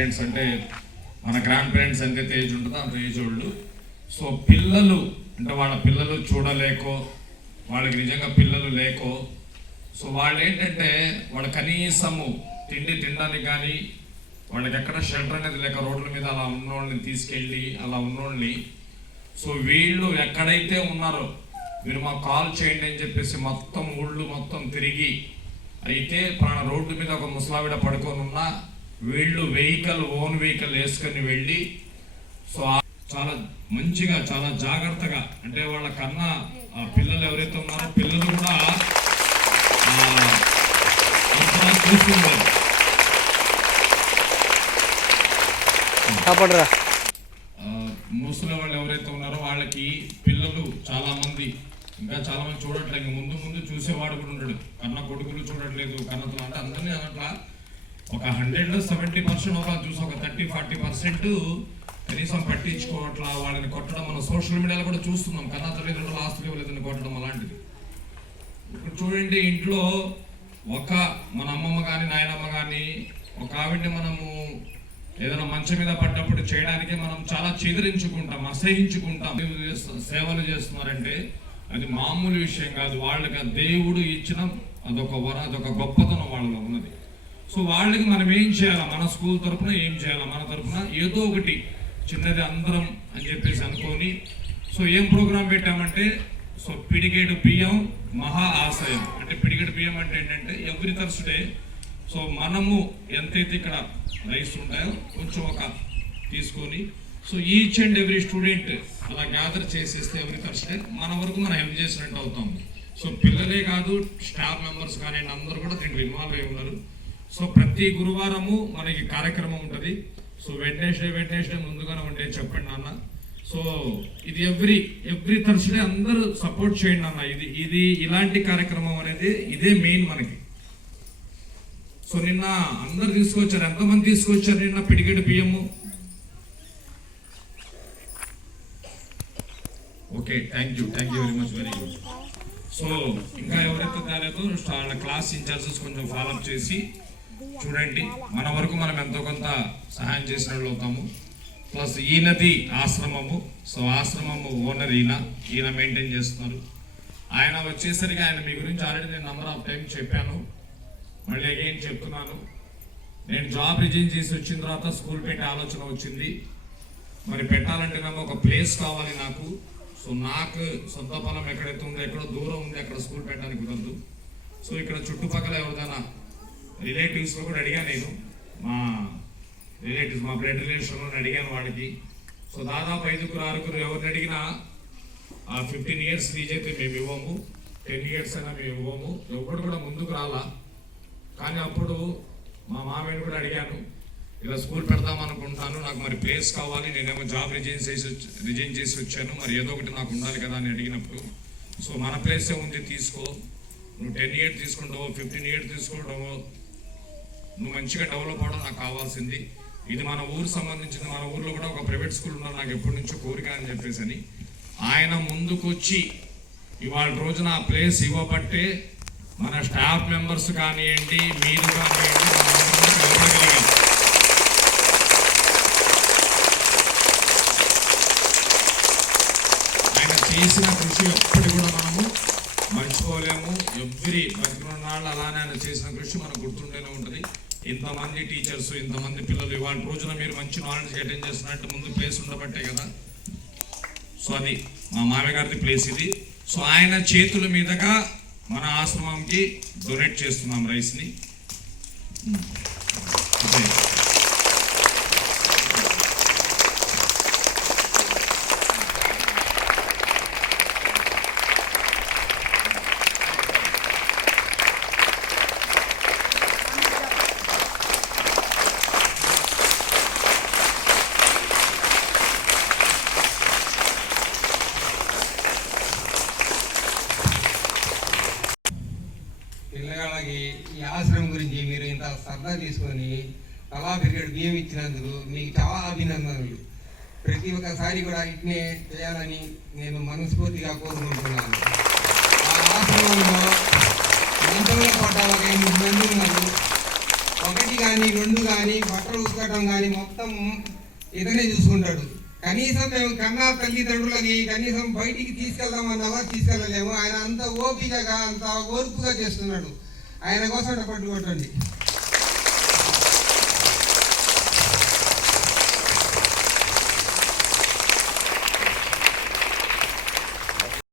Parents అంటే మన grand parents ఎంతైతే ఏజ్ ఉంటుందో అంత ఏజ్ వాళ్ళు. సో పిల్లలు అంటే వాళ్ళ పిల్లలు చూడలేకో, వాళ్ళకి నిజంగా పిల్లలు లేకో, సో వాళ్ళు ఏంటంటే వాళ్ళ కనీసము తిండి తినడానికి కానీ, వాళ్ళకి ఎక్కడ షెల్టర్ అనేది లేక రోడ్ల మీద అలా ఉన్నోళ్ళని తీసుకెళ్ళి అలా ఉన్నోళ్ళని, సో వీళ్ళు ఎక్కడైతే ఉన్నారో మీరు మాకు కాల్ చేయండి అని చెప్పేసి మొత్తం ఊళ్ళు మొత్తం తిరిగి, అయితే రోడ్డు మీద ఒక ముసలావిడ పడుకొని ఉన్నా వీళ్ళు ఓన్ వెహికల్ వేసుకొని వెళ్ళి, సో చాలా మంచిగా చాలా జాగ్రత్తగా, అంటే వాళ్ళ కన్నా పిల్లలు ఎవరైతే ఉన్నారో పిల్లలు కూడా చూస్తున్నారు. ముసలి వాళ్ళు ఎవరైతే ఉన్నారో వాళ్ళకి పిల్లలు చాలా మంది, ఇంకా చాలా మంది చూడట్లేదు. ముందు చూసేవాడు కూడా ఉంటాడు, కన్న కొడుకులు చూడట్లేదు, కన్నతలు అంటే అందరినీ అట్లా ఒక 100లో 70% ఒక చూసి ఒక 30-40% కనీసం పట్టించుకోవట్లా, వాళ్ళని కొట్టడం మనం సోషల్ మీడియాలో కూడా చూస్తున్నాం. కన్నా తల్లిదండ్రులు ఆస్తులు ఇవ్వలేదని కొట్టడం అలాంటిది. ఇప్పుడు చూడండి, ఇంట్లో ఒక మన అమ్మమ్మ కానీ నాయనమ్మ కానీ ఒక ఆవిడ్ని మనము ఏదైనా మంచం మీద పడ్డప్పుడు చేయడానికి మనం చాలా చెదిరించుకుంటాం, అసహించుకుంటాం. సేవలు చేస్తున్నారంటే అది మామూలు విషయం కాదు. వాళ్ళకి దేవుడు ఇచ్చిన అదొక వరం, అదొక గొప్పతనం వాళ్ళలో ఉన్నది. సో వాళ్ళకి మనం ఏం చేయాలా, మన స్కూల్ తరఫున ఏం చేయాలా, మన తరఫున ఏదో ఒకటి చిన్నది అందరం అని చెప్పేసి అనుకొని, సో ఏం ప్రోగ్రాం పెట్టామంటే, సో పిడిగేడు బియ్యం మహా ఆశయం. అంటే పిడిగేడు బియ్యం అంటే ఏంటంటే ఎవ్రీ థర్స్డే సో మనము ఎంతైతే ఇక్కడ రైస్ ఉంటాయో కొంచెం ఒక తీసుకొని, so each and every student అలా గ్యాదర్ చేసేస్తే ఎవ్రీ థర్స్డే మన వరకు మనం హెల్ప్ చేసినట్టు అవుతాం. సో పిల్లలే కాదు, స్టాఫ్ మెంబర్స్ కానీ అందరూ కూడా దీంట్లో ఇన్వాల్వ్ అయి ఉన్నారు. సో ప్రతి గురువారము మనకి కార్యక్రమం ఉంటుంది. సో వెడ్నెస్డే ముందుగానే ఉంటే చెప్పండి నాన్న. సో ఇది ఎవ్రీ థర్స్డే అందరూ సపోర్ట్ చేయండి అన్న. ఇది ఇలాంటి కార్యక్రమం అనేది ఇదే మెయిన్ మనకి. సో నిన్న అందరు తీసుకొచ్చారు, ఎంతమంది తీసుకొచ్చారు నిన్న పిడిగేడు బియ్యము? Okay, thank you very much, very good. So ఇంకా ఎవరైతే తేలేదో వాళ్ళ క్లాస్ ఇన్ఛార్జెస్ కొంచెం ఫాలోఅప్ చేసి చూడండి, మన వరకు మనం ఎంతో కొంత సహాయం చేసిన వాళ్ళు అవుతాము. ప్లస్ ఈయనది ఆశ్రమము, సో ఆశ్రమము ఓనర్ ఈయన మెయింటైన్ చేస్తున్నారు. ఆయన వచ్చేసరికి ఆయన మీ గురించి ఆల్రెడీ నేను నెంబర్ ఆఫ్ టైం చెప్పాను, మళ్ళీ అగైన్ చెప్తున్నాను. నేను జాబ్ రిజైన్ చేసి వచ్చిన తర్వాత స్కూల్ పెట్టే ఆలోచన వచ్చింది. మరి పెట్టాలంటే నాకు ఒక ప్లేస్ కావాలి నాకు. సో నాకు సొంత పొలం ఎక్కడైతే ఉందో, ఎక్కడో దూరం ఉంది, అక్కడ స్కూల్ పెట్టడానికి కుదరదు. సో ఇక్కడ చుట్టుపక్కల ఎవరిదైనా రిలేటివ్స్లో కూడా అడిగాను నేను, మా బ్లడ్ రిలేషన్లో అడిగాను వాడికి. సో దాదాపు 5-6 ఎవరిని అడిగినా 15 years లీజ్ అయితే మేము ఇవ్వము, 10 years అయినా మేము ఇవ్వము, ఎవరు కూడా ముందుకు రాలా. కానీ అప్పుడు మా మామయ్యని కూడా అడిగాను, ఇలా స్కూల్ పెడదాం అనుకుంటాను, నాకు మరి ప్లేస్ కావాలి, నేనేమో జాబ్ రిజైన్ చేసి వచ్చాను, మరి ఏదో ఒకటి నాకు ఉండాలి కదా అని అడిగినప్పుడు, సో మన ప్లేసే ఉంది తీసుకో, నువ్వు 10 years తీసుకుంటావో 15 years తీసుకుంటావో, నువ్వు మంచిగా డెవలప్ అవడం నాకు కావాల్సింది. ఇది మన ఊరు సంబంధించింది, మన ఊర్లో కూడా ఒక ప్రైవేట్ స్కూల్ ఉన్నారు, నాకు ఎప్పటి నుంచో కోరిక అని చెప్పేసి అని ఆయన ముందుకొచ్చి ఇవాళ రోజున ఆ ప్లేస్ ఇవ్వబట్టే మన స్టాఫ్ మెంబర్స్ కానివ్వండి, మీరు కానివ్వండి, ఆయన చేసిన కృషి ఎప్పటి కూడా మనము మర్చిపోలేము. ఎవ్రీ బతికున్నాళ్ళు అలానే ఆయన చేసిన కృషి మనకు గుర్తుంటూనే ఉంటుంది. ఇంతమంది టీచర్స్, ఇంతమంది పిల్లలు ఇవాళ రోజున మీరు మంచి నాలెడ్జ్ అటెండ్ చేస్తున్నట్టు ముందు ప్లేస్ ఉండబట్టే కదా. సో అది మా మామయ్య గారిది ప్లేస్ ఇది. సో ఆయన చేతుల మీదుగా మన ఆశ్రమంకి డొనేట్ చేస్తున్నాం రైస్ని. పిల్లగాళ్ళకి ఈ ఆశ్రమం గురించి మీరు ఇంత శ్రద్ధ తీసుకొని తలా బ్రిగేడ్ బియ్యం ఇచ్చినందుకు మీకు చాలా అభినందనలు. ప్రతి ఒక్కసారి కూడా ఇట్నే చేయాలని నేను మనస్ఫూర్తిగా కోరుకుంటున్నాను. ఆ ఆశ్రమంలో మంచంలో పడ్డ ఒక 8 మంది ఉన్నారు. ఒకటి కానీ 2 కానీ బట్టలు ఉతకడం కానీ మొత్తం ఇతనే చూసుకుంటాడు. కనీసం మేము కన్నా తల్లిదండ్రులకి కనీసం బయటికి తీసుకెళ్దామన్నా తీసుకెళ్ళలేము. ఆయన అంత ఓపికగా అంత ఓర్పుగా చేస్తున్నాడు. ఆయన కోసం పట్టు కొట్టండి.